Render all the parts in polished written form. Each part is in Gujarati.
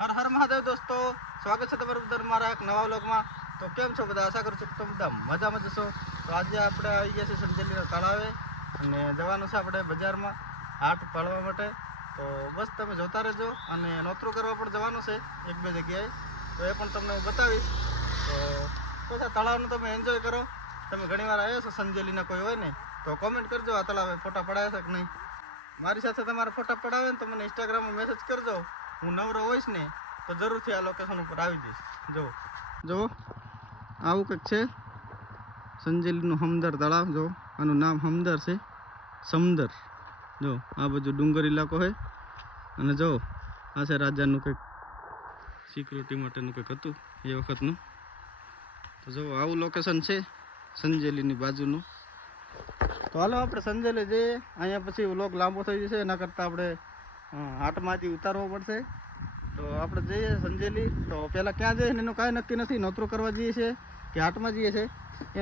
હર હર મહાદેવ દોસ્તો, સ્વાગત છે તમારું બધા મારા એક નવા વ્લોગમાં. તો કેમ છો બધા? આશા કરું છું કે તમે બધા મજામાં જશો. તો આજે આપણે આવી ગયા છે સંજેલીના તળાવે અને જવાનું છે આપણે બજારમાં હાટ પાડવા માટે. તો બસ તમે જોતા રહેજો અને નોતરું કરવા પણ જવાનું છે એક બે જગ્યાએ, તો એ પણ તમને હું બતાવીશ. તો બસ આ તળાવનું તમે એન્જોય કરો. તમે ઘણીવાર આવ્યા છો સંજેલીના કોઈ હોય ને તો કોમેન્ટ કરજો આ તળાવે ફોટા પડાયા છે કે નહીં. મારી સાથે તમારા ફોટા પડાવે ને તો મને ઇન્સ્ટાગ્રામમાં મેસેજ કરજો. હું નવરો હોઈશ ને તો જરૂરથી આ લોકેશન ઉપર આવી જઈશ. જો આવું કંઈક છે સંજેલીનું હમદર તળાવ. જો આનું નામ હમદર છે, સમદર. જો આ બધું ડુંગર ઇલાકો છે અને જો આ છે રાજાનું કંઈક સિક્યુરિટી માટેનું કંઈક હતું એ વખતનું. તો જો આવું લોકેશન છે સંજેલીની બાજુનું. તો હાલો આપણે સંજેલી જઈએ. અહીંયા પછી વ્લોગ લાંબો થઈ જશે, એના કરતાં આપણે હાટમાંથી ઉતારવો પડશે. તો આપણે જઈએ સંજેલી. તો પહેલાં ક્યાં જઈએ એનું કાંઈ નક્કી નથી. નોતરું કરવા જઈએ છીએ કે હાટમાં જઈએ છીએ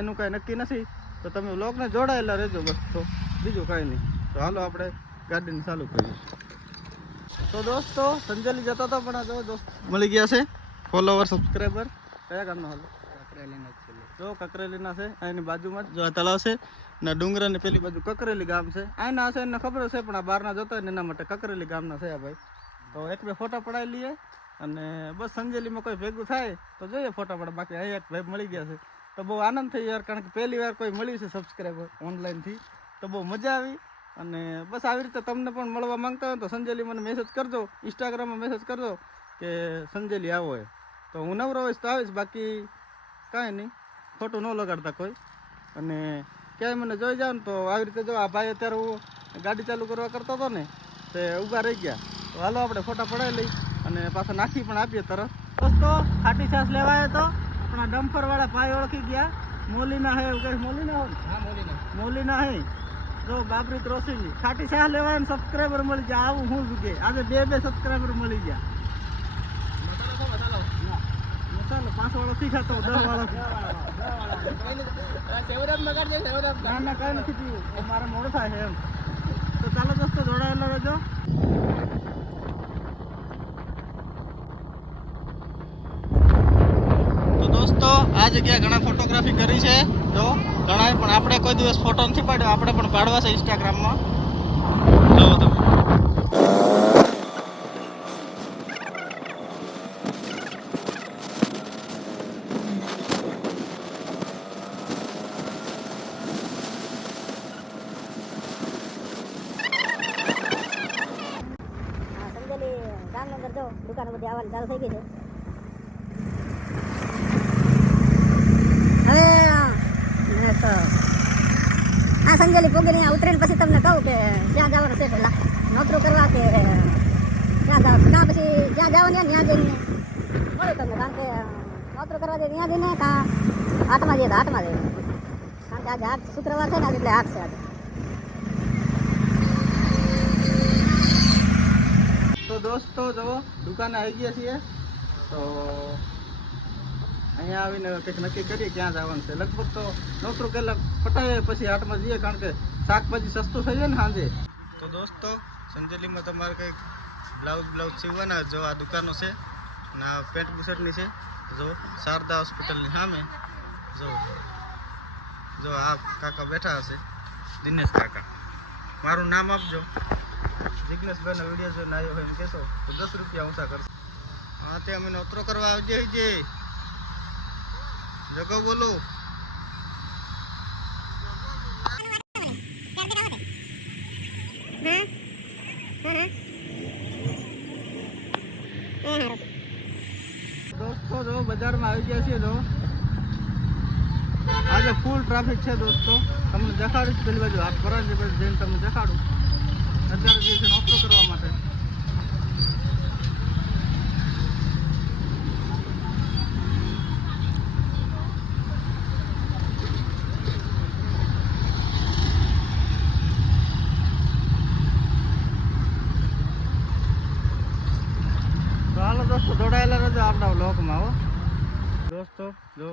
એનું કાંઈ નક્કી નથી. તો તમે વ્લોગને જોડાયેલા રહેજો બસ, તો બીજું કાંઈ નહીં. તો હાલો આપણે ગાડીને ચાલુ કરીએ. તો દોસ્તો સંજેલી જતા હતા પણ જો દોસ્ત મળી ગયા છે ફોલોવર સબસ્ક્રાઈબર. કયા ગામના? હાલો કકરેલીના જ છે. જો કકરેલીના છે, એની બાજુમાં જ જો આ તળાવ છે ને ડુંગરાની પેલી બાજુ કકરેલી ગામ છે. આના છે એને ખબર છે પણ આ બહારના જોતા હોય ને એના માટે કકરેલી ગામના છે આ ભાઈ. તો એક બે ફોટા પડાવી લઈએ અને બસ સંજેલીમાં કોઈ ભેગું થાય તો જોઈએ ફોટા પડા. બાકી અહીંયા એક ભાઈ મળી ગયા છે તો બહુ આનંદ થઈ યાર, કારણ કે પહેલી વાર કોઈ મળ્યું છે સબસ્ક્રાઈબર ઓનલાઈનથી, તો બહુ મજા આવી. અને બસ આવી રીતે તમને પણ મળવા માંગતા હોય તો સંજેલી મને મેસેજ કરજો, ઇન્સ્ટાગ્રામમાં મેસેજ કરજો કે સંજેલી આવો હોય. તો હું નવરો હોઈશ તો આવીશ, બાકી કાંઈ નહીં, ખોટું ન લગાડતા કોઈ. અને ક્યાંય મને જોઈ જાવ ને તો આવી રીતે જો આ ભાઈ અત્યારે હું ગાડી ચાલુ કરવા કરતો હતો ને તે ઊભા રહી ગયા. તો હાલો આપણે ફોટા પડાવી લઈ અને પાછા નાખી પણ આપીએ તરત. દોસ્તો ખાટી છાશ લેવાયો તો પણ આ ડમ્પર વાળા ભાઈ ઓળખી ગયા. મોલીના હે એવું કઈ? મોલીના હોય? હા મોલીના હે. જો બાબરી રોશનજી ખાટી છાશ લેવાય ને સબસ્ક્રાઈબર મળી ગયા. આવું હું કે આજે બે સબસ્ક્રાઈબર મળી ગયા. ચાલો 5 વાળો શીખાતો 10 વાળો ના ના કઈ નથી પીવું, મારે મોડું થાય છે એમ. તો ચાલો દોસ્તો જોડાયેલા રહેજો. તો દોસ્તો આ જગ્યાએ ઘણા ફોટોગ્રાફી કરી છે જો ઘણા, પણ આપણે કોઈ દિવસ ફોટો નથી પાડ્યો. આપણે પણ પાડવા છે ઇન્સ્ટાગ્રામમાં. જો તમે ગામની અંદર જો દુકાનો બધી આવવાની ચાલુ થઈ ગઈ છે. હવે આ સંજેલી પોગીને અહીંયા ઉતરીને પછી તમને કહું કે ક્યાં જવાનું છે, પહેલાં નોતરું કરવા કે ક્યાં જવાનું, કાં પછી જ્યાં જવાનું ત્યાં જઈને મળ્યું તમને. કારણ કે નોતરું કરવા જઈએ ત્યાં જઈને કાં હાટમાં જઈએ તો હાટમાં જઈએ, કારણ કે આજે હાટ શુક્રવાર છે ને આજે, એટલે હાટ છે આજે. તો દોસ્તો જો દુકાને આવી ગયા છીએ. તો અહીંયા આવીને કંઈક નક્કી કરીએ ક્યાં જવાનું છે. લગભગ તો નોતરું કલાક પટાવીએ પછી હાટમાં જઈએ, કારણ કે શાકભાજી સસ્તું થઈ જાય ને સાંજે. તો દોસ્તો સંજેલીમાં તમારે કંઈક બ્લાઉઝ સીવવાના જો આ દુકાનો છે અને આ પેન્ટ બુશર્ટની છે. જો શારદા હોસ્પિટલની સામે જો આ કાકા બેઠા હશે, દિનેશ કાકા. મારું નામ આપજો. જિગ્નેશભાઈનો વિડીયો જોઈને આવ્યો હોય એમ કહેશો તો 10 રૂપિયા ઊંચા કરશો. હા તે અમે નોતરો કરવા આવી જઈએ. જગો બોલો. દોસ્તો જો બજારમાં આવી ગયા છીએ. જો આજે ફૂલ ટ્રાફિક છે દોસ્તો. તમને દેખાડીશ પેલી બાજુ હાથ ભરાય બાજુ જઈને તમને દેખાડું. અત્યારે જે છે નોકરો કરવા માટે. તો હાલો દોસ્તો જોડાયેલા રહેજો આપણા વ્લોગમાં હો. દોસ્તો જો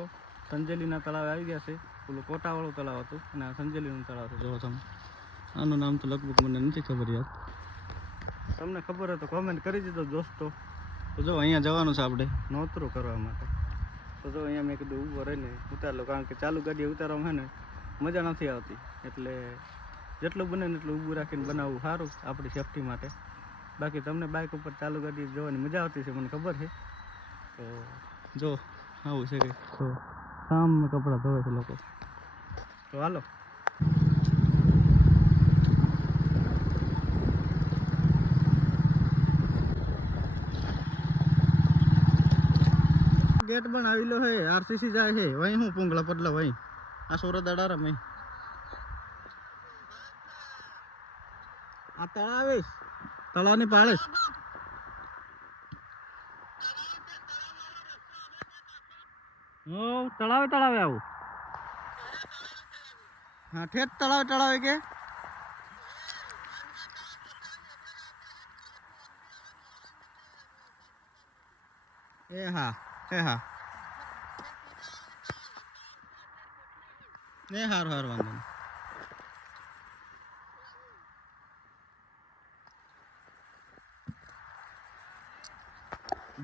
સંજેલીના તળાવે આવી ગયા છે. પેલું કોટાવાળું તળાવ હતું અને આ સંજેલીનું તળાવ છે. જો તમે આનું નામ તો લગભગ મને નથી ખબર યાર. તમને ખબર હોય તો કોમેન્ટ કરી દીધો દોસ્તો. તો જો અહીંયા જવાનું છે આપણે નોતરું કરવા માટે. તો જો અહીંયા મેં કીધું ઊભો રહીને ઉતાર લો, કારણ કે ચાલુ ગાડી ઉતારવામાં છે ને મજા નથી આવતી. એટલે જેટલું બને ને એટલું ઊભું રાખીને બનાવવું સારું આપણી સેફટી માટે. બાકી તમને બાઇક ઉપર ચાલુ ગાડી જોવાની મજા આવતી છે, મને ખબર છે. તો જો આવું છે કે તો સામે કપડાં ધોવે છે લોકો. તો હાલો गेट पण आविलो है, आरसीसी जाए है वही हूँ पुंगला पडला वही आ सोरद अडारा में आ तळावेश तळावनी पाळेश हो तळावे तळावे आવું हाँ ठेठ तळावे तळावे के ए हाँ એ હા એ હાર હાર વાંધો નહીં.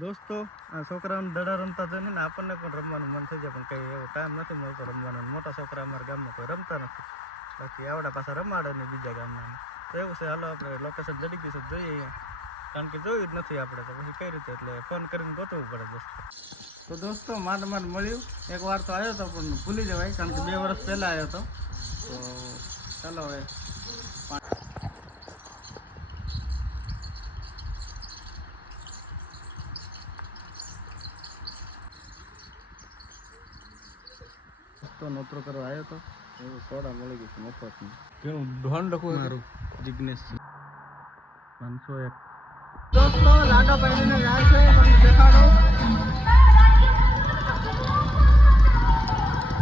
દોસ્તો આ છોકરાઓને દડા રમતા જોઈને ને આપણને પણ રમવાનું મન થઈ જાય, પણ કંઈ એવો ટાઈમ નથી મળતો રમવાનો. મોટા છોકરા અમારા ગામમાં કોઈ રમતા નથી, બાકી આવડા પાછા રમાડે નહીં બીજા ગામના. તો એવું છે, હાલો આપણે લોકેશન જડી ગયું છે, જોઈએ અહીંયા, કારણ કે જોયું જ નથી આપણે. તો પછી કઈ રીતે, એટલે ફોન કરીને ગોતવું પડે દોસ્તો. તો દોસ્તો માંડ મળ્યું. એક વાર તો આવ્યો હતો પણ ભૂલી જવાય, કારણ કે 2 વર્ષ પહેલાં આવ્યો હતો. તો ચાલો હવે તો નોતરો કરવા આવ્યો હતો. એવું સોડા મળી ગયું છે મફતનું. કેવું ધોન લખું મારું જિગ્નેશ 501. દોસ્તો લાડો પાડીને જાય છે, તમને દેખાડો.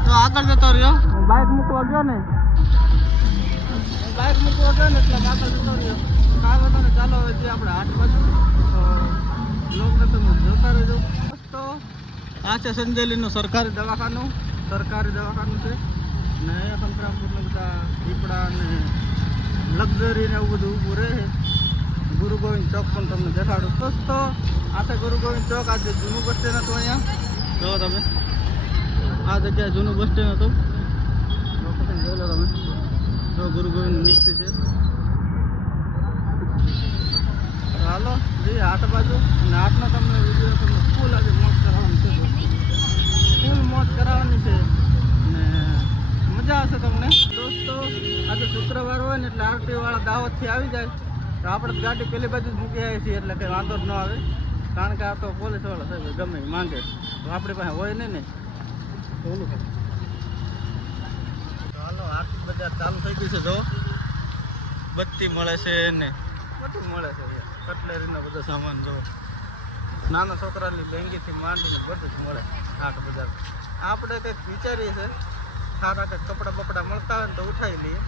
તો આગળ જતો રહ્યો, બાઇક મૂકવા ગયો ને એટલે આગળ જતો રહ્યો. કામ હતો ને, ચાલો હવે જે આપણે 8 બાજુ. તો લોકને તમે જોતા રહેજો. દોસ્તો આ છે સંજેલીનું સરકારી દવાખાનું છે ને અહીંયા સંતરામપુરના બધા દીપડા ને લક્ઝરી ને એવું બધું ઊભું રહે. ગુરુ ગોવિંદ ચોક પણ તમને દેખાડું. દોસ્તો આ છે ગુરુ ગોવિંદ ચોક. આ જે જૂનું બસ સ્ટેન્ડ હતું અહીંયા જો તમે, આ જગ્યાએ જૂનું બસ સ્ટેન્ડ હતું. લોકેશન જોઈ લો તમે. તો ગુરુ ગોવિંદ મૂર્તિ છે. હાલો જઈએ 8 બાજુ, અને 8નો તમને વિડીયો તમને ફૂલ આજે મોજ કરાવવાની છે, ફૂલ મોજ કરાવવાની છે ને મજા આવશે તમને. દોસ્તો આજે શુક્રવાર હોય ને એટલે આરટીઓ વાળા દાવતથી આવી જાય તો આપણે ગાડી પેલી બાજુ જ મૂકી આવીએ છીએ, એટલે કંઈ વાંધો જ ન આવે. કારણ કે આ તો પોલીસ વાળા સાહેબ ગમે એ માંગે, તો આપણી પાસે હોય નહીં ને. તો ઓલું તો હાલો આર્થિક બજાર ચાલુ થઈ ગયું છે. જો બત્તી મળે છે ને બધું મળે છે, કટલેરીનો બધો સામાન. જો નાના છોકરાની લેંગીથી માંડીને બધું જ મળે આર્ટ બજાર. આપણે કંઈક વિચારીએ છીએ સારા કંઈક કપડાં બપડા મળતા હોય ને તો ઉઠાવી લઈએ.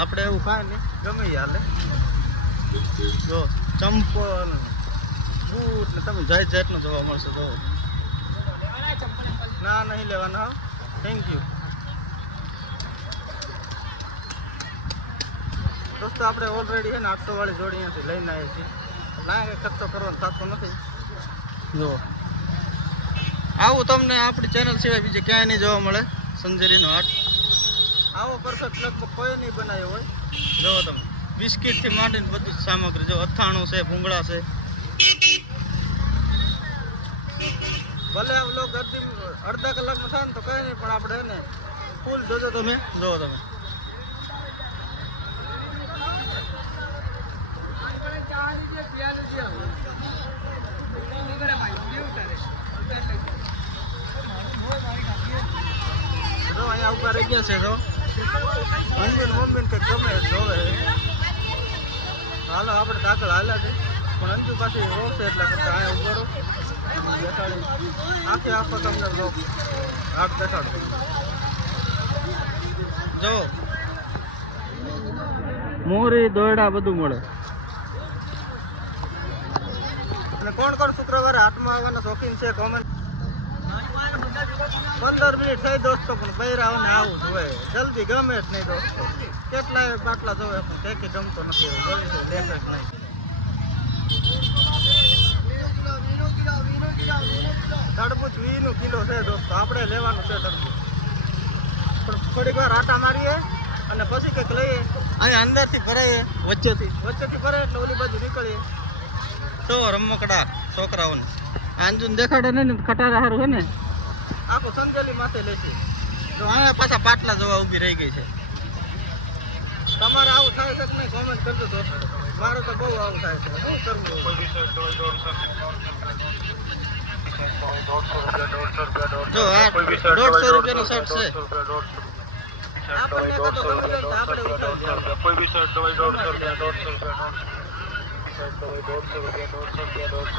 આપણે એવું કાંઈ નહીં, ગમે એ હાલે. જો ચંપલ બૂટ ને તમે જાતનો જોવા મળશે. જો ના નહીં લેવાના, થેન્ક યુ. દોસ્તો આપણે ઓલરેડી છે ને 800 વાળી જોડી અહીંયાથી લઈને આવીએ છીએ. ના કંઈ ખર્ચો કરવાનો થતો નથી. જો આવું તમને આપણી ચેનલ સિવાય બીજે ક્યાંય નહીં જોવા મળે. સંજેલીનો હાટ આવો પરફેક્ટ લગભગ કોઈ નહીં બનાવ્યો હોય. જો તમે બિસ્કિટથી માંડીને બધું જ સામગ્રી. જો અથાણું છે, ભૂંગળા છે. ભલે લોક અડધા કલાકમાં થાય ને તો કંઈ નહીં, પણ આપણે ને ફૂલ જોજો તમે. જો તમે અહીંયા ઉભા રહી ગયા છે. જો મમ્મીને કંઈક ગમે જોવે. હાલો આપણે દાખલ હાલ્યા છે, પણ અંજુ પાછી રોડ છે એટલે કરતા અહીંયા ઉભો રહો. દેખાડી આખો તમને લોક હાથ દેખાડો. જો મોરી દોયડા બધું મળે. અને કોણ શુક્રવારે હાટમાં આવવાના શોખીન છે કોમેન્ટ. 15 મિનિટ થઈ દોસ્તો, પણ બૈરાઓને આવું જોઈએ જલ્દી ગમે જ નહીં દોસ્તો. કેટલાય બાટલા જોવે પણ ટેકી ગમતો નથી. એવું જોઈ છે દેખાય નહીં. કિલો છે દોસ્તો. આપણે લેવાનું છે તરબૂચ, પણ થોડીક વાર આટા મારીએ અને પછી કંઈક લઈએ. અહીંયા અંદરથી ભરાઈએ, વચ્ચેથી ભરે એટલે ઓલી બાજુ નીકળીએ. તો રમકડા છોકરાઓને અંજુન દેખાડે ને ખટારા હારું છે ને આખું સંજેલી માથે લેશે. તો અહીંયા પાછા પાટલા જોવા ઊભી રહી ગઈ છે. તમારે આવું થાય છે કે નહીં કોમેન્ટ કરજો દોસ્તો. મારે તો બહુ આવું થાય છે. શું કરવું? જો આ 150 રૂપિયાનો શર્ટ છે. આપણને તો ખબર છે કે આપણે ઉતાવળ કોઈ બી શર્ટ દવાઈ 150 રૂપિયા.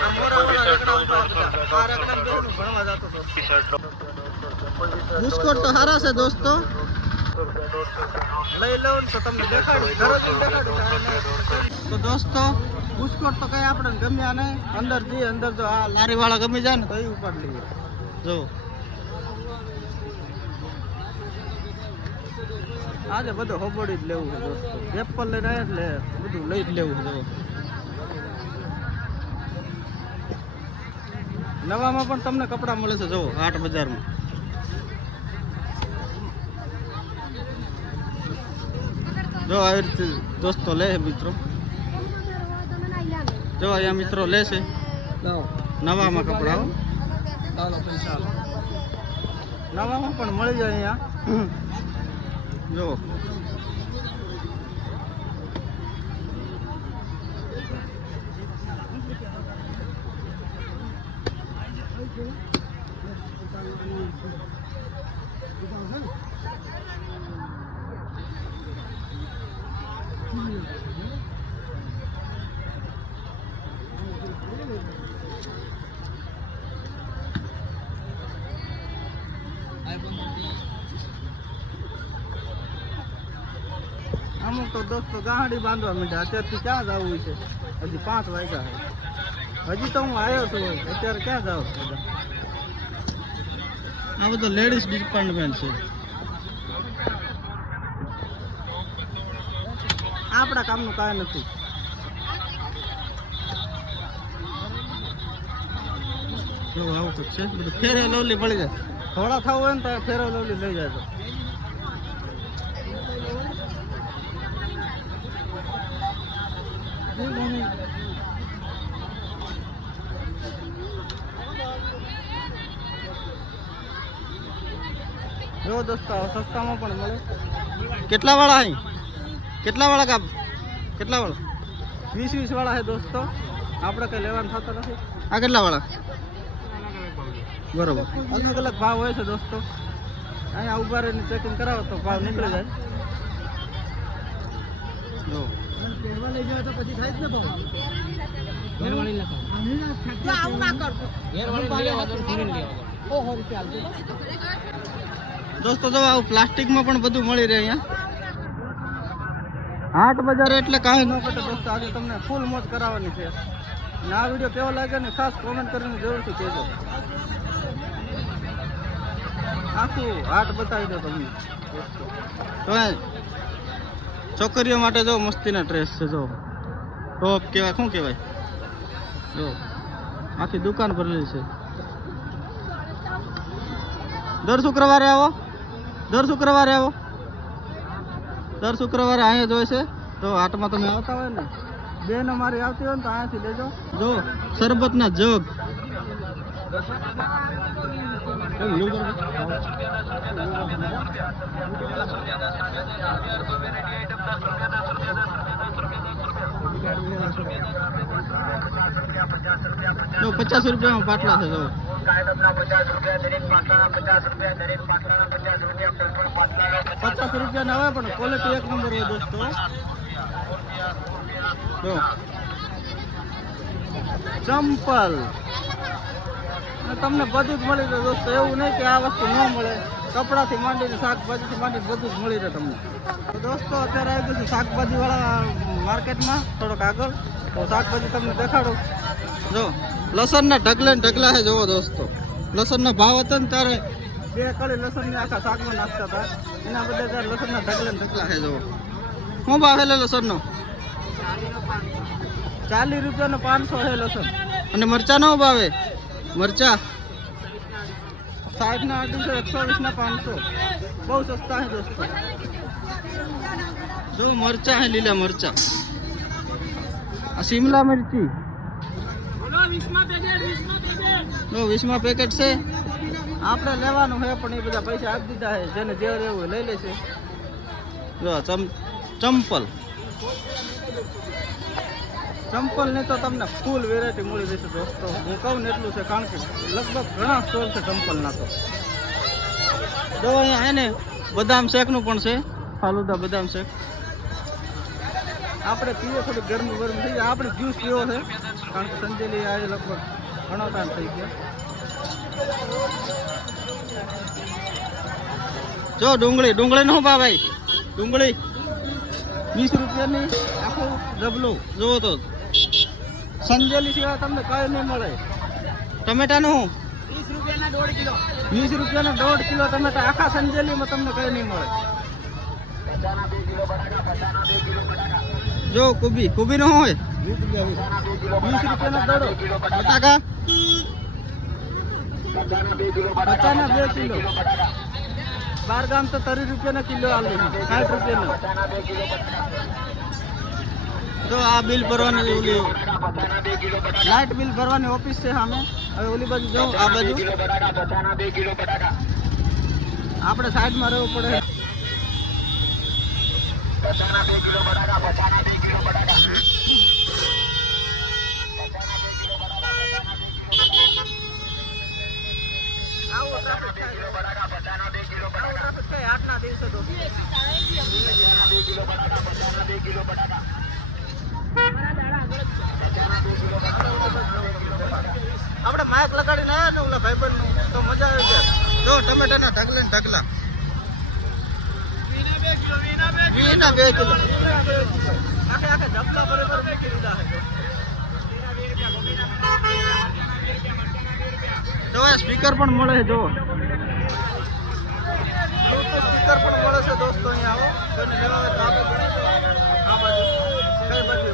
આ મોરાવાળા રગડા ઉતાવળ આ રગડા બેનું ભણવા જતો હતો. બુસ્કોટ તો સારા છે દોસ્તો, લઈ લઉં ને તો તમને દેખાડું. તો દોસ્તો બુસ્કોટ તો કઈ આપણે ગમ્યા નહીં. અંદર જઈએ, અંદર જો આ લારી વાળા ગમી જાય ને તો એ ઉપાડી લઈએ. જો આજે બધું હોબડી જ લેવું છે દોસ્તો. એપલ લઈને આવ્યા એટલે બધું લઈ જ લેવું છે. નવામાં પણ તમને કપડાં મળે છે. જો હાટ બજારમાં જો આવી રીતે દોસ્તો લે છે મિત્રો. જો અહીંયા મિત્રો લે છે નવામાં કપડાં. નવામાં પણ મળી જાય અહીંયા. જો અમુક તો દોસ્તો ગાડી બાંધવા માંડ્યા. અત્યારથી ક્યાં જવું છે? હજી 5 વાગ્યા છે. હજી તો હું આવ્યો છું. અત્યારે ક્યાં જાઉં? આ બધું લેડીઝ ડિપાર્ટમેન્ટ છે. આપણા કામનું કાંઈ નથી. આવું તો છે બધું. ફેરે લવલી મળી જાય. થોડા થવું હોય ને તો ફેરો લવલી લઈ જાય. જો દોસ્તો સસ્તામાં પણ મળે. કેટલા વાળા અહીં? કેટલા વાળા કાપ? કેટલા વાળા? 20 વાળા છે દોસ્તો. આપણે કઈ લેવાનું થતો નથી. આ કેટલા વાળા? બરોબર, અલગ અલગ ભાવ હોય છે દોસ્તો. અહીંયા ઉભા રહીને ચેકિંગ કરાવો તો ભાવ નીકળી જાય. જો લઈ જાવ તો પછી થાય જ ને ભાવ. દોસ્તો જો આવું પ્લાસ્ટિકમાં પણ બધું મળી રહે અહીંયા. હાટ બજાર એટલે કાંઈ ન ઘટે દોસ્તો. આજે તમને ફૂલ મોજ કરાવવાની છે. અને આ વિડીયો કેવો લાગે ને ખાસ કોમેન્ટ કરીને જરૂરથી કહેજો. આખું હાટ બતાવી દો તમને. તો છોકરીઓ માટે જો મસ્તીના ડ્રેસ છે. જો ટોપ કહેવાય, શું કહેવાય? જો આખી દુકાન ભરેલી છે. દર શુક્રવારે આવો. દર શુક્રવારે અહીંયા જોઈ છે. તો હાટમાં તમે આવતા હોય ને, બેન અમારી આવતી હોય ને તો અહીંયાથી લેજો. જો શરબતના જગ. જો 50 રૂપિયામાં પાટલા છે. જો 50 રૂપિયા ના આવે પણ ક્વોલિટી એક નંબર હોય દોસ્તો. જો ચંપલ તમને બધું જ મળી રહે દોસ્તો. એવું નહીં કે આ વસ્તુ ન મળે. કપડાથી માંડીને શાકભાજીથી માંડીને બધું જ મળી રહે તમને. તો દોસ્તો અત્યારે આવી ગયું છે શાકભાજીવાળા માર્કેટમાં થોડોક આગળ. તો શાકભાજી તમને દેખાડું. જો લસણના ઢગલા છે. જોવો દોસ્તો, લસણના ભાવ હતા ને ત્યારે 2 કળી લસણની આખા શાકમાં નાખતા હતા. એના બદલે ત્યારે લસણના ઢગલા છે. જોવો શું ભાવ છે લસણનો? 40 રૂપિયાનો 500 છે લસણ. અને મરચાં નો ભાવે? મરચા 60 ના 800, 120 ના 500, બહુ સસ્તા है दोस्तों। जो मरचा है લીલા મરચા, આ શિમલા મિર્ચી 20 પેકેટ છે। આપણે લેવાનું છે પણ એ બધા પૈસા આપી દીધા છે, જેને જે લેવું લઈ લેશે। જો ચંપલ ને તો તમને ફૂલ વેરાયટી મળી રહેશે દોસ્તો। હું કહું ને એટલું છે, કારણ કે લગભગ ઘણા સ્ટોલ છે ચંપલના। તો જો અહીંયા એને બદામ શેકનું પણ છે, ફાલુદા બદામ શેક। આપણે પીએ થોડી ગરમ થઈ જાય, આપણે જ્યુસ પીવો છે, કારણ કે સંજેલી આજે લગભગ ઘણો ટાઈમ થઈ ગયો। જો ડુંગળી નો ભાવ ભાઈ, ડુંગળી 20 રૂપિયાની આખું ડબલું। જુઓ તો સંજેલી સિવાય તમને કઈ નહીં મળે। ટમેટાનું 20 રૂપિયાના 1.5 કિલો, 20 રૂપિયાના 1.5 કિલો ટમેટા આખા સંજેલીમાં તમને કઈ નહીં મળે। જો કુબી નો હોય 20 રૂપિયાનો દડો। બટાકા 2 કિલો, 12 ગામ તો 30 રૂપિયાના કિલો આલે, 60 રૂપિયાનો। તો આ બિલ ભરવાની ઓલી લાઇટ બિલ ભરવાની ઓફિસ છે સામે। હવે ઓલી બાજુ જાઓ, આ બાજુ આપણે સાઈડમાં રહેવું પડે। આપણે માઇક લગાડીને આવ્યા ને ઓલા ભાઈબંધ નું, તો મજા આવી જાય। જો ટમેટાના ઢગલા વીના 2 કિલો આખે ઢગલા બરાબર મૂકી દીધા છે। જો સ્પીકર પણ મળે છે, જો સ્પીકર પણ મળે છે દોસ્તો। અહીંયા આવો, કોઈને લેવા હોય તો આ બાજુ કઈ બાજુ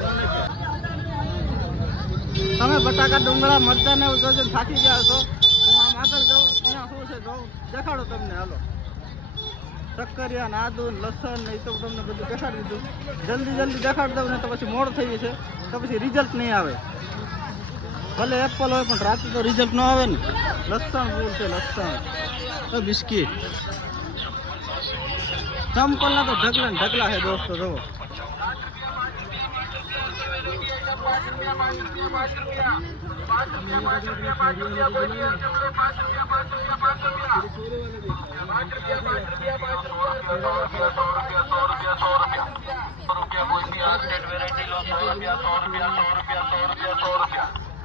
તમે બટાકા ડુંગળા મરચા ને જોજો થાકી ગયા છો। હું આમ આગળ જાઉં, અહીંયા શું છે જો દેખાડો તમને। હાલો, શક્કરિયા, આદુ, લસણ ને તો તમને બધું દેખાડી દીધું। જલ્દી દેખાડી દઉં ને તો પછી મોડ થઈ જશે, તો પછી રિઝલ્ટ નહીં આવે। ભલે એપલ હોય પણ રાતે તો રિઝલ્ટ ન આવે ને। લસણ ફૂલ છે, લસણ તો બિસ્કીટ, ચંપલના તો ઢગલા છે દોસ્તો। જુઓ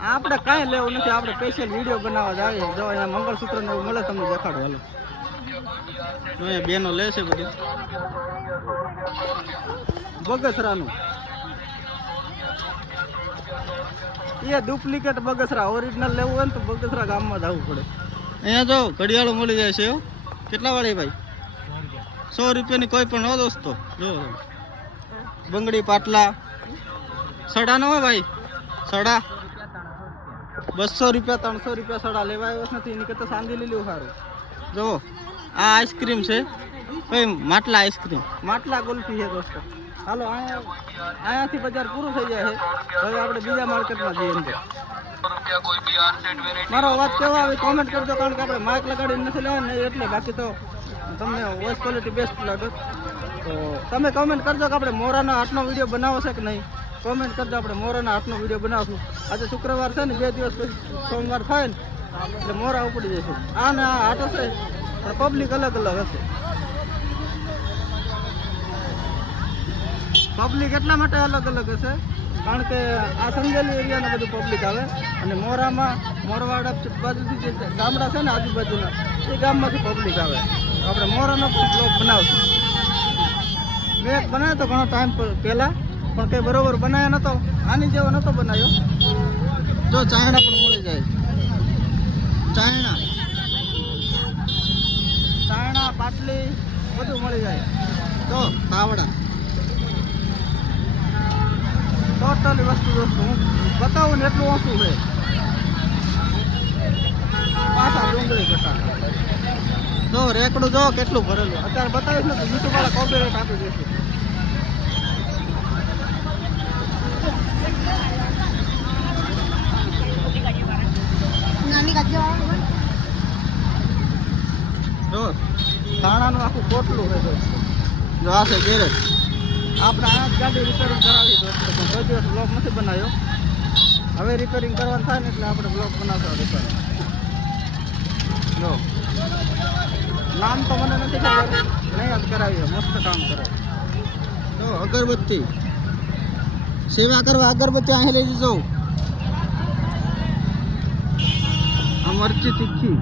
આપણે કાંઈ લેવું નથી, આપણે સ્પેશિયલ વિડીયો બનાવવા જાય। જો અહીંયા મંગળસૂત્ર ને એવું મળે, તમને દેખાડો। હાલો, અહીંયા બેનો લે છે બધું બગસરાનું। એ ડુપ્લિકેટ બગસરા, ઓરિજિનલ લેવું હોય ને તો બગસરા ગામમાં જવું પડે। અહીંયા જો ઘડિયાળો મળી જાય છે। કેટલા વાળી ભાઈ? 100 રૂપિયાની કોઈ પણ હો દોસ્તો। જો બંગડી પાટલા, સડા નો હોય ભાઈ, સડા 200 રૂપિયા 300 રૂપિયા સડા લેવા આવ્યો નથી, એની કરતા સાંધી લીલું સારું। જો આ આઈસ્ક્રીમ છે, કઈ માટલા આઈસ્ક્રીમ, માટલા ગુલ્ફી છે દોસ્તો। હાલો, અહીંયાથી બજાર પૂરું થઈ જાય છે, હવે આપણે બીજા માર્કેટમાં જઈએ। અંદર મારો અવાજ કેવો આવે કોમેન્ટ કરજો, કારણ કે આપણે માઇક લગાડીને નથી લેવા ને એટલે, બાકી તો તમને વોઇસ ક્વોલિટી બેસ્ટ લાગે। તો તમે કોમેન્ટ કરજો કે આપણે મોરાના હાટનો વિડીયો બનાવો છે કે નહીં। કોમેન્ટ કરજો, આપણે મોરાના હાટનો વિડીયો બનાવશું। આજે શુક્રવાર છે ને, 2 દિવસ પછી સોમવાર થાય ને એટલે મોરા ઉપડી જઈશું। આ ને આ હાટ હશે પણ પબ્લિક અલગ હશે। પબ્લિક એટલા માટે અલગ હશે કારણ કે આ સંજેલી એરિયાનું બધું પબ્લિક આવે, અને મોરવાડા બાજુથી જે ગામડા છે ને આજુબાજુના, એ ગામમાંથી પબ્લિક આવે। આપણે મોરાનો પણ બ્લોગ બનાવશું। મેં એક બનાવ્યો તો ઘણો ટાઈમ પહેલાં, પણ કંઈ બરોબર બનાવ્યો નહોતો, આની જેવો નહોતો બનાવ્યો। જો ચાયણા પણ મળી જાય, ચાયણા પાટલી બધું મળી જાય। તો તાવડા ટોટલી વસ્તુ હું બતાવું ને એટલું ઓછું છે। પાછા ડુંગળી બટાકા રેકડું જો કેટલું ભરેલું. અત્યારે બતાવીશ ને તો યુટ્યુબ વાળા કોપીરાઈટ આપી દેશે. જો થાણાનું આખું કોટલું છે દોસ્તો. જો આ છે ગેરેજ. આપણે આ જ ગાડી રિપેરિંગ કરાવી દોસ્તો, પણ કોઈ દિવસ બ્લોક નથી બનાવ્યો. હવે રિપેરિંગ કરવાનું થાય ને એટલે આપણે બ્લોક બનાવતા રિપેરિંગ. જો નામ તો મને નથી ખબર, નહીં યાદ કરાવીએ. મસ્ત કામ કરે. જો અગરબત્તી સેવા કરવા અગરબત્તી અહીં લઈ જજો. આ મરચી તીખી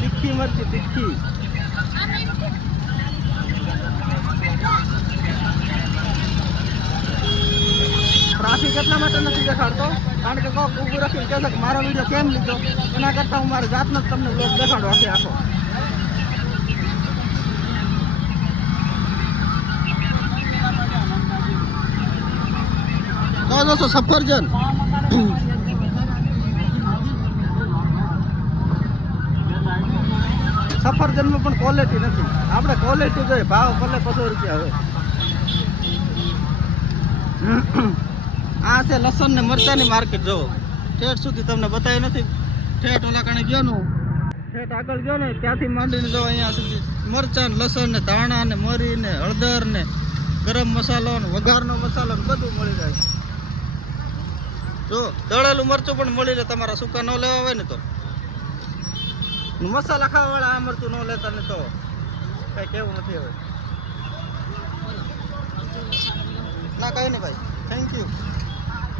તીખી મરચી તીખી. ટ્રાફિક એટલા માટે નથી દેખાડતો કારણ કે કોક ઊભું રાખીને કહેશે કે મારો વિડીયો કેમ લીધો. એના કરતાં હું મારી જાતનો જ તમને બ્લોગ દેખાડો આખે આખો. તો દોસ્તો સફરજન સફરજનમાં પણ ક્વોલિટી નથી. આપણે ક્વોલિટી જોઈએ. ભાવ ભલે 500 રૂપિયા હોય. આ છે લસણ ને મરચાની માર્કેટ. જો ઠેઠ સુધી તમને બતાવી નથી. ઠેઠ ઓલા કણે ગયો ને, ઠેઠ આગળ ગયો ને ત્યાંથી માંડીને જો અહીંયા સુધી મરચાં, લસણ ને ધાણા ને મરી ને હળદર ને ગરમ મસાલો ને વઘારનો મસાલો ને બધું મળી જાય. જો દળેલું મરચું પણ મળી રહે. તમારા સૂકા ન લેવા હોય ને તો. મસાલા ખાવા વાળા આ મરચું ન લેતા ને તો કઈ કેવું નથી હવે. ના કઈ નહીં ભાઈ, થેન્ક યુ.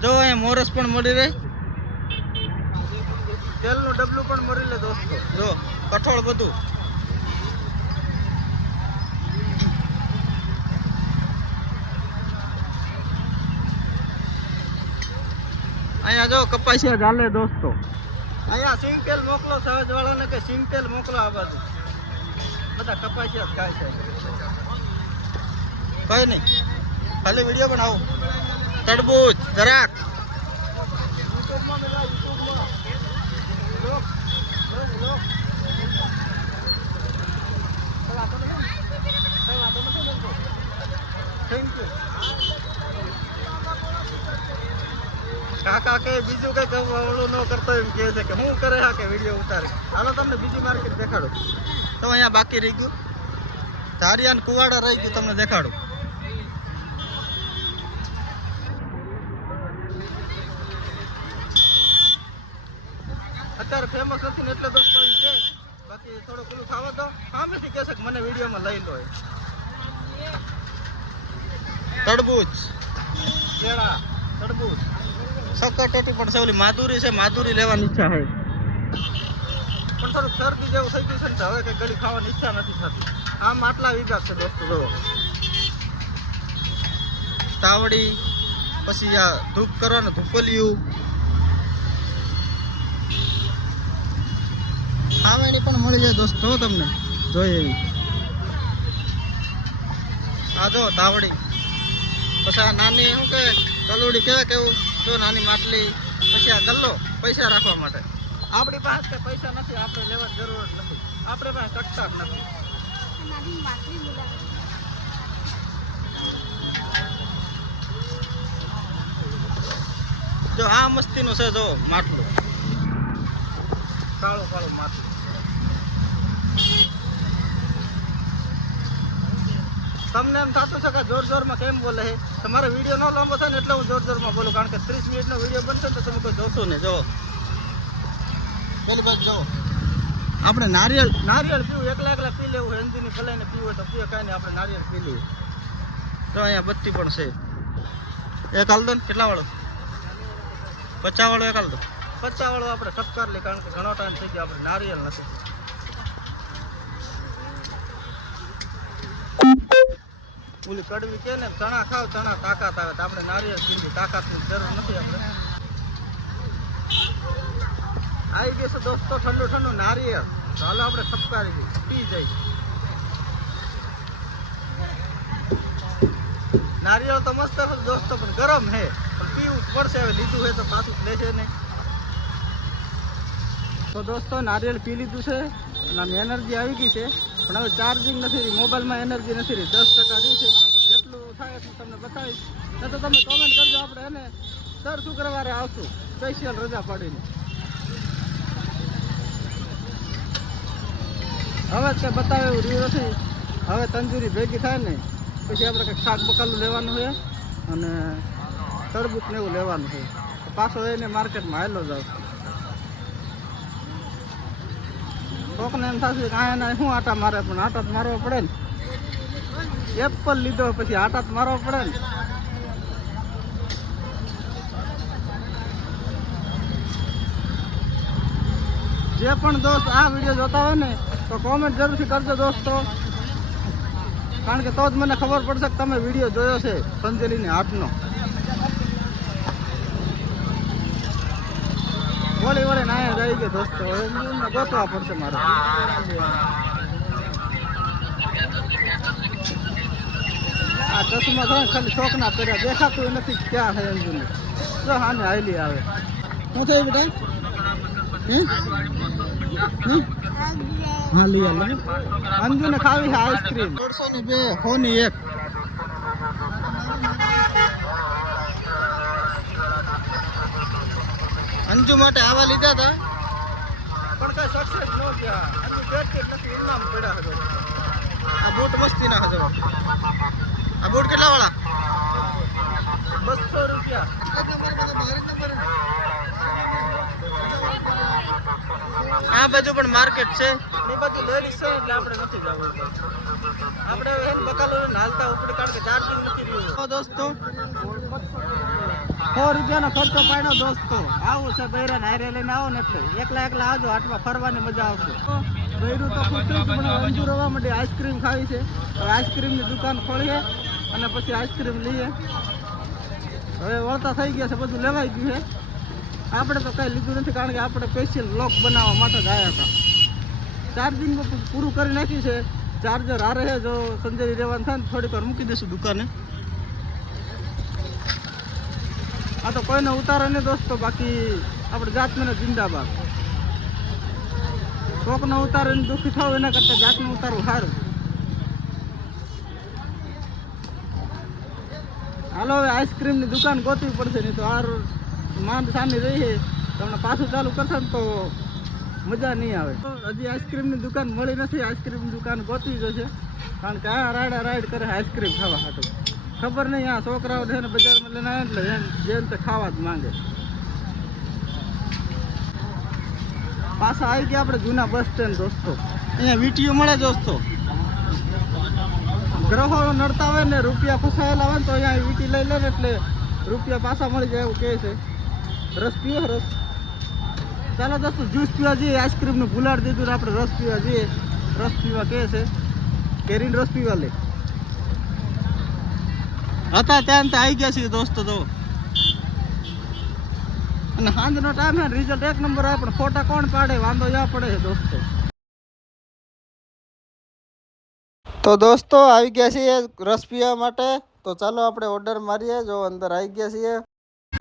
જો અહીંયા મોરસ પણ મળી રહે. તેલનું ડબલું પણ મળી લે દોસ્તો. જો કઠોળ બધું. અહીંયા જો કપાસિયા ચાલે દોસ્તો. અહીંયા સિંગ તેલ મોકલો સહજવાળાને કે સિંગ તેલ મોકલો. આ બાજુ બધા કપાસિયા જ ખાય છે. કઈ નહીં, ખાલી વિડીયો બનાવો. તરબૂચ જરાક કાકા કે બીજું કઈ ઓલું ન કરતો એમ કહે છે કે હું કરે હા કે વિડીયો ઉતારે. હાલો તમને બીજી માર્કેટ દેખાડું. તો અહીંયા બાકી રહી ગયું ધારિયા ને કુવાડા રહી ગયું. તમને દેખાડું. અત્યારે ફેમસ નથી ને એટલે દોસ્તો એમ કે બાકી થોડું પેલું ખાવા તો સામેથી કહેશે કે મને વિડીયોમાં લઈ લો. તરબૂચ કેળા તરબૂચ સકટેટી પણ છે. ઓલી માધુરી છે, માધુરી લેવાની ઈચ્છા છે પણ થોડું શરદી જેવું થઈ ગયું છે ને હવે કઈ ગળી ખાવાની ઈચ્છા નથી થતી. આમ આટલા વિભાગ છે દોસ્તો. જો તાવડી, પછી આ ધૂપ કરવાનું ધૂપલિયું, ખાવાની પણ મળી જાય દોસ્તો તમને જોઈએ એવી. આ જો તાવડી, પછી આ નાની શું કે કલોડી કેવા કેવું જો નાની માટલી, પછી આ ગલ્લો પૈસા રાખવા માટે. આપણી પાસે કે પૈસા નથી, આપણે લેવાની જરૂર જ નથી. આપણે પાસે ટકતા જ નથી. જો આ મસ્તીનું છે. જો માટલું કાળું કાળું માટલું. તમને એમ થતું છે કે જોર જોરમાં કેમ બોલે છે. તમારો વિડીયો ન લાંબો થાય ને એટલે હું જોર જોરમાં બોલું કારણ કે 30 મિનિટનો વિડીયો બનશે ને તો તમે કોઈ જોશો ને. જો પેલી બાજુ જો આપણે નારિયેળ પીવું એકલા એકલા પી લેવું. હેન્દીની કલાઈને પીવું હોય તો પીએ, કાંઈ નહીં આપણે નારિયેળ પી લઈએ. તો અહીંયા બત્તી પણ છે. એક હાલ દો ને. કેટલા વાળો? 50 વાળો એક હાલ દો. 50 વાળો આપણે સત્કાર લઈએ કારણ કે ઘણો ટાઈમ થઈ ગયો આપણે નારિયેળ નથી. ઓલી કડવી કે ને ચણા ખાવ, ચણા તાકાત આવે. તો આપણે નારિયેળ પીવી, તાકાતની જરૂર નથી. આપણે આવી ગયું છે દોસ્તો ઠંડુ ઠંડુ નારિયેળ. તો હાલો આપણે ખપકારી પી જઈએ. નારિયેળ તો મસ્ત છે દોસ્તો પણ ગરમ છે, પણ પીવું પડશે. હવે લીધું હોય તો પાછું લેશે નહીં. તો દોસ્તો નારિયેળ પી લીધું છે અને આમ એનર્જી આવી ગઈ છે, પણ હવે ચાર્જિંગ નથી રહી, મોબાઈલમાં એનર્જી નથી રહી, 10% રહી છે. જેટલું થાય એટલું તમને બતાવીશ. ન તો તમે કોમેન્ટ કરજો, આપણે એને દર શુક્રવારે આવશું સ્પેશિયલ રજા પાડીને. હવે કંઈ બતાવે એવું રહ્યું નથી. હવે તંદુરી ભેગી થાય ને પછી આપણે કંઈક શાક બકાલું લેવાનું છે અને તરબૂચ ને એવું લેવાનું છે. પાછો એને માર્કેટમાં હાલો જાવ. કોકને એમ થશે કે આ એના શું આટા મારે, પણ આટા તો મારવા પડે ને. એપલ લીધો પછી આટા તો મારવા પડે ને. જે પણ દોસ્ત આ વિડીયો જોતા હોય ને તો કોમેન્ટ જરૂરથી કરજો દોસ્તો, કારણ કે તો જ મને ખબર પડશે કે તમે વિડીયો જોયો છે સંજેલીની હાટનો. વળી વળી ના રહી ગયો દોસ્તો, હવે ગોતવા પડશે મારે. આ ચશ્મા તો ખાલી શોખના પહેર્યા, દેખાતું નથી ક્યાં છે અંજુને. જો હાને હાલી આવે. શું થયું બેટા? હા લઈ આલો. અંજુને ખાવી છે આઈસ્ક્રીમ. 150 ની 2, 100 ની 1. અંજુ માટે આવા લીધા હતા, પણ કઈ સક્સેસ ન થયા. અંજુ પેટ નથી, ઇનામ પડ્યા છે. આ બૂટ મસ્તી ના હજો. આ બૂટ કેટલા વાળા? 200 રૂપિયા. આ બાજુ પણ માર્કેટ છે, એ બાજુ લેડી છે એટલે આપણે નથી જવું. આપણે બકાલો હાલતા ઉપડે, કારણ કે ચાર્જિંગ નથી રહ્યું. દોસ્તો 100 રૂપિયાનો ખર્ચો પાડ્યો દોસ્તો. આવું છે બૈરાને હારે લઈને આવો ને એટલે એકલા એકલા આવજો, હાટમાં ફરવાની મજા આવશે. બૈરું તો ખુશ થયું પણ અંજુ રવા માંડી. આઈસ્ક્રીમ ખાવી છે, હવે આઈસ્ક્રીમની દુકાન ખોલીએ અને પછી આઈસ્ક્રીમ લઈએ. હવે વળતા થઈ ગયા છે, બધું લેવાઈ ગયું છે. આપણે તો કંઈ લીધું નથી, કારણ કે આપણે સ્પેશિયલ બ્લોગ બનાવવા માટે જ આવ્યા હતા. ચાર્જિંગ પૂરું કરી નાખ્યું છે, ચાર્જર હારે છે. જો સંજેલી રહેવાનું થાય ને થોડીક વાર મૂકી દઈશું દુકાને. આ તો કોઈને ઉતારે નહીં દોસ્તો, બાકી આપણે જાતને જિંદાબાદ. કોકને ઉતારીને દુઃખી થાવ એના કરતાં જાતને ઉતારવું સારું. હાલો હવે આઈસ્ક્રીમની દુકાન ગોતવી પડશે, નહીં તો આ માંડ સામી રહી છે. તમને પાછું ચાલુ કરશે ને તો મજા નહીં આવે. હજી આઈસ્ક્રીમની દુકાન મળી નથી, આઈસ્ક્રીમની દુકાન ગોતવી જશે, કારણ કે આ રાઈડ કરે આઈસ્ક્રીમ ખાવા હાટું. ખબર નહીં આ છોકરાઓ છે ને બજારમાં લઈને આવે એટલે જેમ તે ખાવા જ માંગે. પાછા આવી ગયા આપણે જૂના બસ સ્ટેન્ડ દોસ્તો. અહીંયા વીટીઓ મળે દોસ્તો. ગ્રહો નડતા હોય ને રૂપિયા ફસાયેલા હોય ને તો અહીંયા વીટી લઈ લે ને એટલે રૂપિયા પાછા મળી જાય એવું કહે છે. રસ પીવો રસ? ચાલો દોસ્તો જ્યુસ પીવા જઈએ. આઈસ્ક્રીમનું ભૂલાડી દીધું ને આપણે રસ પીવા જઈએ. રસ પીવા કહે છે, કેરીનો રસ પીવા લે હતા ત્યાં આવી ગયા છીએ દોસ્તો. તો અને સાંજનો ટાઈમ છે, રિઝલ્ટ 1 નંબર આવે, પણ ફોટા કોણ પાડે, વાંધો યા પડે છે દોસ્તો. તો દોસ્તો આવી ગયા છીએ રસ પીવા માટે, તો ચાલો આપણે ઓર્ડર મારીએ. જો અંદર આવી ગયા છીએ,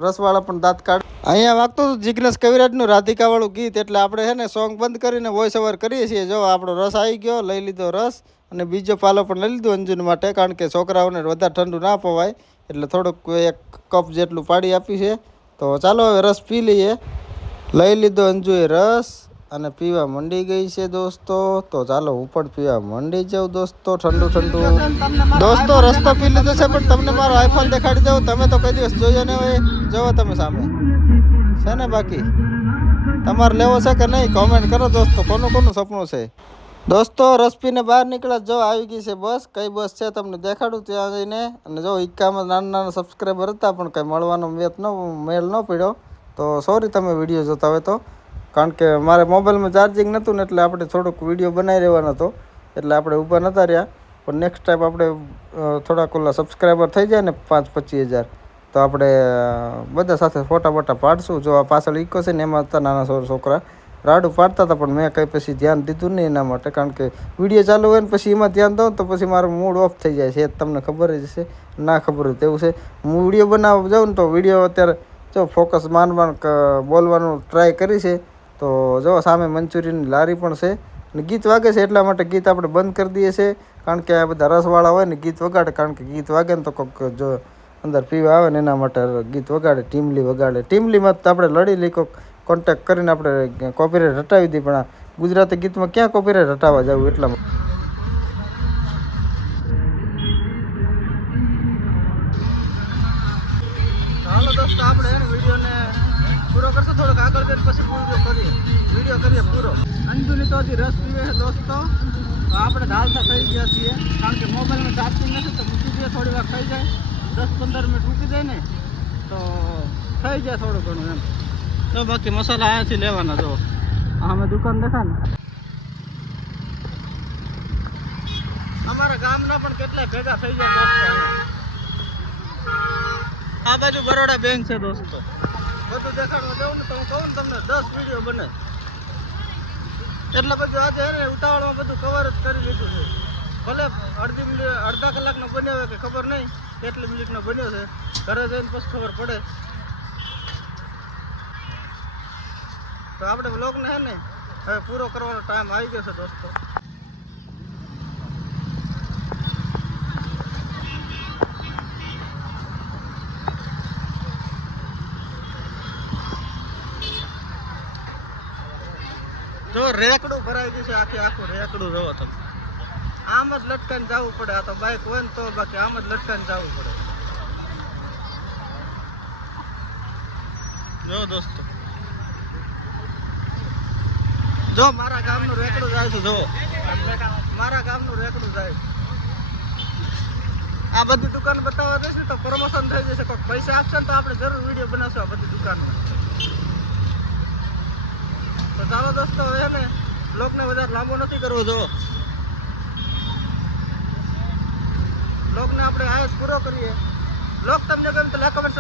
રસવાળા પણ દાંત કાઢ. અહીંયા વાગતું હતું જિગ્નેશ કવિરાજનું રાધિકા વાળું ગીત, એટલે આપણે છે ને સોંગ બંધ કરીને વોઇસ ઓવર કરીએ છીએ. જો આપણો રસ આવી ગયો, લઈ લીધો રસ, અને બીજો પાલો પણ લઈ લીધો અંજુન માટે, કારણ કે છોકરાઓને વધારે ઠંડુ ના પવાય એટલે થોડુંક 1 કપ જેટલું પાડી આપી છે. તો ચાલો હવે રસ પી લઈએ. લઈ લીધો અંજુએ રસ અને પીવા મંડી ગઈ છે દોસ્તો. તો ચાલો હું પણ પીવા મંડી જાઉં દોસ્તો, ઠંડુ ઠંડુ. દોસ્તો રસ્તો પી લીધો છે, પણ તમને મારો આઈફોન દેખાડી દઉં. તમે તો કઈ દિવસ જોયો ને હોય, જોવો તમે સામે છે ને. બાકી તમારે લેવો છે કે નહીં કોમેન્ટ કરો દોસ્તો, કોનું કોનું સપનું છે. દોસ્તો રસ પીને બહાર નીકળ્યા. જો આવી ગઈ છે બસ. કઈ બસ છે તમને દેખાડું ત્યાં જઈને. અને જો ઇક્કામાં નાના સબસ્ક્રાઈબર હતા, પણ કંઈ મળવાનો મેળ ન પડ્યો. તો સોરી તમે વિડીયો જોતા હોય તો, કારણ કે મારે મોબાઈલમાં ચાર્જિંગ નહોતું ને એટલે આપણે થોડુંક વિડીયો બનાવી રહેવાનો હતો, એટલે આપણે ઊભા નહોતા રહ્યા. પણ નેક્સ્ટ ટાઈમ આપણે થોડાક ઓલા સબસ્ક્રાઈબર થઈ જાય ને 5-25 હજાર, તો આપણે બધા સાથે ફોટા બોટા પાડશું. જો આ પાછળ ઇકો છે ને એમાં હતા નાના છોકરા રાડું પાડતા હતા, પણ મેં કંઈ પછી ધ્યાન દીધું નહીં એના માટે, કારણ કે વિડીયો ચાલુ હોય ને પછી એમાં ધ્યાન દઉં તો પછી મારું મૂડ ઓફ થઈ જાય છે. તમને ખબર જ છે, ના ખબર હોય તેવું છે. હું વિડીયો બનાવવા જાઉં ને તો વિડીયો અત્યારે જો ફોકસ બોલવાનું ટ્રાય કરી છે, તો જો સામે મંચુરિયનની લારી પણ છે અને ગીત વાગે છે એટલા માટે ગીત આપણે બંધ કરી દઈએ છીએ કારણ કે આ બધા રસવાળા હોય ને ગીત વગાડે કારણ કે ગીત વાગે ને તો કોઈક જો અંદર પીવા આવે ને એના માટે ગીત વગાડે ટીમલી વગાડે ટીમલીમાં તો આપણે લડી લઈ કોઈક કોન્ટેક્ટ કરીને આપણે કોપીરાઇટ હટાવી દઈએ પણ આ ગુજરાતી ગીતમાં ક્યાં કોપીરાઇટ હટાવવા જવું એટલા માટે હાલો દોસ્તો આપણે એને વિડીયોને પૂરો કરશો થોડોક આગળ જઈને પછી વિડીયો કરીએ પૂરો અંજુની તો હજી રસ પીવે છે દોસ્તો તો આપણે ઢાલતા થઈ ગયા છીએ કારણ કે મોબાઈલમાં ચાર્જિંગ નથી તો મૂકી દઈએ થોડી વાર થઈ જાય 10-15 મિનિટ મૂકી દે ને તો થઈ જાય થોડું ઘણું એમ તો બાકી મસાલા અહીંયાથી લેવાના જો અમે દુકાન દેખા ને અમારા ગામના પણ કેટલા ભેગા થઈ જાય દોસ્તો આ બાજુ બરોડા બેંક છે દોસ્તો બધું દેખાડવા જાઉં ને તો હું કહું ને તમને 10 વિડીયો બને એટલે બધું આજે એને ઉતાવળમાં બધું કવર જ કરી લીધું છે ભલે અડધા કલાકનો બન્યો હોય કે ખબર નહીં કેટલી મિનિટનો બન્યો છે ઘરે જઈને પછી ખબર પડે તો આપણે વ્લોગને છે ને હવે પૂરો કરવાનો ટાઈમ આવી ગયો છે દોસ્તો જો રેકડું ભરાઈ ગયું છે આખું રેકડું જોવો તમે આમ જ લટકાઈને જવું પડે આ તો બાઇક હોય ને તો બાકી આમ જ લટકાઈને જવું પડે જો દોસ્તો જો મારા ગામનું રેકડું જાય છે જો મારા ગામનું રેકડું જાય આ બધી દુકાન બતાવવા જઈશું તો પ્રમોશન થઈ જશે કોઈ પૈસા આપશે ને તો આપણે જરૂર વિડીયો બનાવશું આ બધી દુકાનમાં તો ચાલો દોસ્તો હવે ને બ્લોગને વધારે લાંબો નથી કરવો જો બ્લોગને આપણે આ જ પૂરો કરીએ બ્લોગ તમને ગમે તો લાઈક કમેન્ટ